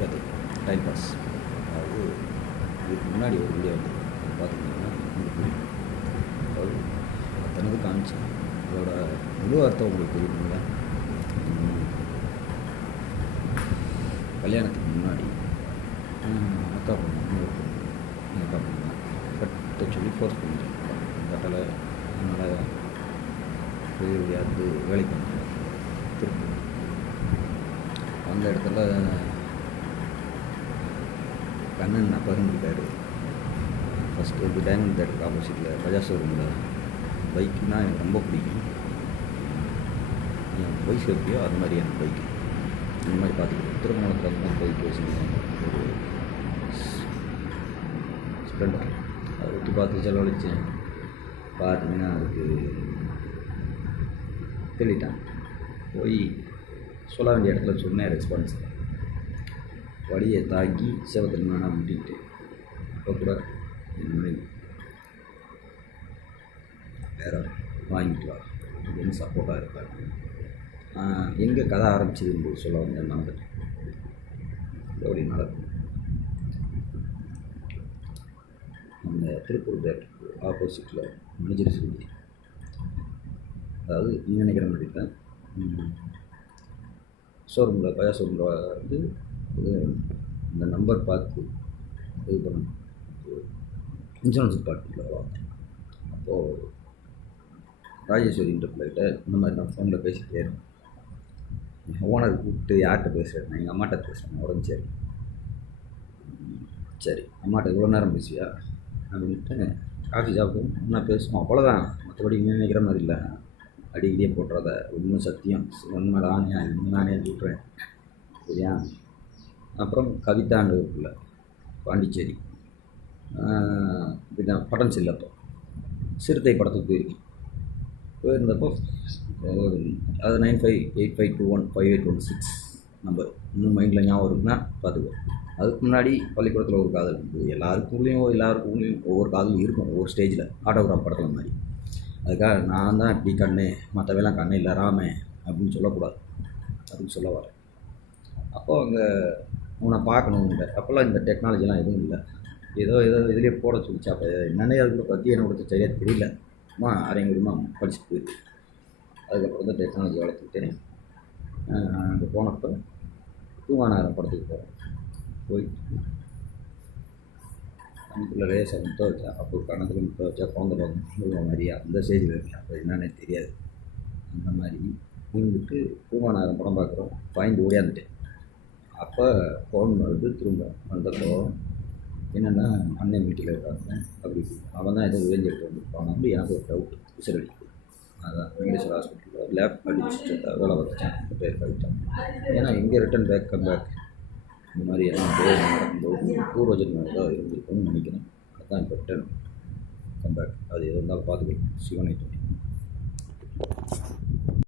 கதை time pass. அதாவது இதுக்கு முன்னாடி ஒரு வீடியோ வந்து பார்த்துக்கிட்டிங்கன்னா உங்களுக்கு புரியும். அதாவது தனது காமிச்சேன், அதோட முழு அர்த்தம் உங்களுக்கு தெரியுங்களா? கல்யாணத்துக்கு முன்னாடி அக்கா பொண்ணு இன்னொரு பொண்ணு அக்கா பொண்ணு கட்ட சொல்லி ஃபோர்ஸ் பண்ணிட்டேன். கட்டலை, அதனால் பெரிய வழியாவது வேலைக்கு வந்தேன் திருப்பூர். அந்த இடத்துல கண்ணன் அப்பா இருந்திருக்காரு. ஃபஸ்ட்டு வந்து டைமண்ட் தேட்டருக்கு ஆப்போசிட்டில் பஜாஜ் ஷோரூமில் பைக்குனால் எனக்கு ரொம்ப பிடிக்கும். என் வயசு எப்படியோ அது மாதிரி எனக்கு பைக்கு இந்த மாதிரி பார்த்துக்கிட்டு திருமணத்தில் அந்த மாதிரி பைக் வச்சுருந்தேன். ஒரு ஸ்ப்ளெண்டர் அதை விட்டு பார்த்து செலவழித்தேன். பார்த்தீங்கன்னா அதுக்கு தெளிட்டான். போய் சொல்ல வேண்டிய இடத்துல சொன்னேன், ரெஸ்பான்ஸ் வழியை தாக்கி சேவத்தில் நான் முட்டிக்கிட்டு. அப்போ கூட என் மனைவி வேற வாங்கிட்டு வா அப்படின்னு சப்போர்ட்டாக இருப்பாங்க. எங்கே கதை ஆரம்பிச்சதுன்னு சொல்ல வந்தேன், மறந்துட்டேன். எப்படி நடக்கும் அந்த திருப்பூர் தேட்டருக்கு ஆப்போசிட்டில் மணிஜரி சொல்லி, அதாவது நீங்கள் நினைக்கிற மாதிரி தான் ஷோரூமில் பஜாஜ் ஷோரூமில் வந்து இது இந்த நம்பர் பார்த்து இது பண்ணணும், இன்சூரன்ஸ் டிபார்ட்மெண்ட்டில் வாங்க. அப்போது ராஜேஸ்வரின்ற பிள்ளைகிட்ட இந்த மாதிரி நான் ஃபோனில் பேசிகிட்டே இருக்கேன். ஓனர் கூப்பிட்டு யார்கிட்ட பேசுகிறேன், நான் எங்கள் அம்மாட்ட பேசுகிறேன். உடம்பு சரி, சரி அம்மாட்ட இவ்வளோ நேரம் பேசுவியா அப்படின்ட்டு காஃபி சாப்பிடும் நான் பேசுவோம், அவ்வளோதான். மற்றபடி இங்கே நினைக்கிற மாதிரி இல்லை, அடிக்கடியே போட்டுறத உண்மை சத்தியம் உண்மை தானே நானே சொல்கிறேன் சரியா. அப்புறம் கவிதாண்டு இருக்குல்ல பாண்டிச்சேரி இதுதான் பட்டன் செல்லப்போ சிறுத்தை படத்துக்கு போயிருந்தப்போ அது 9585215816 நம்பர் இன்னும் மைண்டில் ஞாபகம் இருக்குன்னா பார்த்துக்கோ. அதுக்கு முன்னாடி பள்ளிக்கூடத்தில் ஒரு காதல் இருந்தது. எல்லாருக்குள்ளேயும் ஒவ்வொரு காதலும் இருக்கும், ஒவ்வொரு ஸ்டேஜில் ஆட்டோகிராஃப் படத்தில் மாதிரி. அதுக்காக நான் தான் இப்படி கண்ணு மற்றவெல்லாம் கண்ணு இல்லை ராமே அப்படின்னு சொல்லக்கூடாது, அதுக்கு சொல்ல வரேன். அப்போது அங்கே உன்னை பார்க்கணுங்கிற அப்போல்லாம் இந்த டெக்னாலஜிலாம் எதுவும் இல்லை. ஏதோ இதுலேயே போட சொல்லிச்சு. அப்போ என்னென்ன அதுக்குள்ள பற்றி என்ன கொடுத்து சரியாக தெரியல, சும்மா அரைங்குடியமாக படிச்சுட்டு போயிடுது. அதுக்கப்புறம் தான் டெக்னாலஜி வளர்த்துக்கிட்டேன். அங்கே போனப்போ தூங்கானாரம் படத்துக்கு போகிறோம். போயிட்டு கணக்குள்ள ரேஸை முத்த வச்சா, அப்போ கணக்கில் முத்த வச்சா குழந்தை பார்க்கணும் மாதிரியா அந்த ஸ்டேஜில் இருக்கு. அப்போ என்னன்னே தெரியாது. அந்த மாதிரி இருந்துட்டு தூங்கானாரம் படம் பார்க்குறோம். பாயிண்ட் ஓடியாந்துட்டேன். அப்போ ஃபோன் வருது. திரும்ப வந்தப்போ என்னென்னா அண்ணன் வீட்டில் இருக்காங்க. அப்படி அவன் தான் எதுவும் விளைஞ்சு எடுத்து வந்துருப்பான். அப்படி எனக்கு ஒரு டவுட் விசிறடிக்குது. அதான் வெங்கடேஸ்வர ஹாஸ்பிட்டலில் லேப் அடிச்சுட்டு வேலை பார்த்தேன். பேர் கழித்தான். ஏன்னா எங்கே ரிட்டன் பேக் கம் பேக் இந்த மாதிரி எல்லாம் நடக்கும்போது பூர்வஜன்மம் ஏதோ இருந்திருக்கும்னு நினைக்கிறேன். அதுதான் இப்போ ரிட்டன் கம் பேக். அது எது இருந்தாலும் பார்த்துக்கலாம். சிவனை